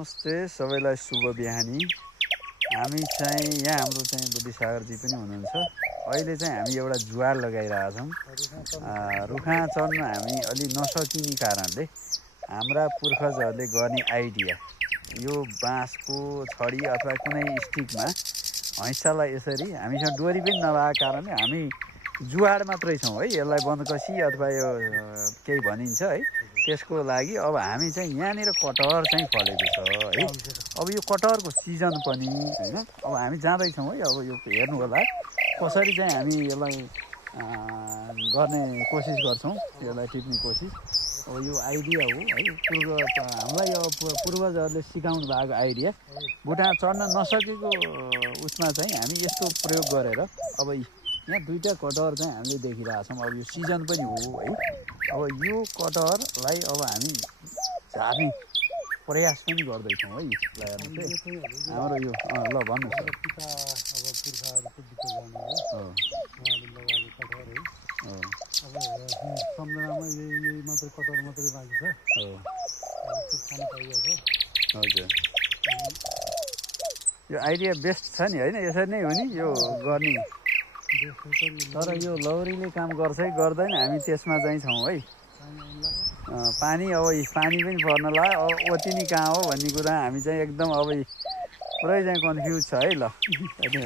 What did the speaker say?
नमस्ते सबैलाई शुभ बिहानी। हामी चाहिँ यहाँ हाम्रो चाहिँ बुद्धिसागरजी पनि हुनुहुन्छ। अहिले चाहिँ हामी एउटा जुवार लगाइरहेछौँ। रुखा चढ्न हामी अलि नसकिने कारणले हाम्रा पुर्खजहरूले गर्ने आइडिया यो बाँसको छडी अथवा कुनै स्टिकमा हैँसालाई यसरी हामीसँग डोरी पनि नभएको कारणले हामी जुवाड मात्रै छौँ है। यसलाई बन्दकसी अथवा यो केही भनिन्छ है। त्यसको लागि अब हामी चाहिँ यहाँनिर कटहर चाहिँ फलेको छ है। अब यो कटहरको सिजन पनि हैन। अब हामी जाँदैछौँ है। अब यो हेर्नु होला कसरी चाहिँ हामी यसलाई गर्ने कोसिस गर्छौँ, यसलाई टिप्ने कोसिस। अब यो आइडिया हो है, हामीलाई अब पूर्वजहरूले सिकाउनु भएको आइडिया। भुटान चढ्न नसकेको उसमा चाहिँ हामी यस्तो प्रयोग गरेर अब यहाँ दुईवटा कटहर चाहिँ हामीले देखिरहेछौँ। अब यो सिजन पनि हो है। अब यो कटहरलाई अब हामी झार्ने प्रयास पनि गर्दैछौँ है। हाम्रो यो ल भन्नुहोस्। अब सम्झनामा यही मात्रै कटहर मात्रै बाँकी छ। खान पाइएको छ। हजुर, यो आइडिया बेस्ट छ नि होइन। यसरी नै हो नि यो गर्ने। तर यो लौरीले काम गर्छ कि गर्दैन हामी त्यसमा चाहिँ छौँ है। पानी अब पानी पनि पर्न लाग्यो। अब ओतिनी कहाँ हो भन्ने कुरा हामी चाहिँ एकदम अब पुरै चाहिँ कन्फ्युज छ है। ल होइन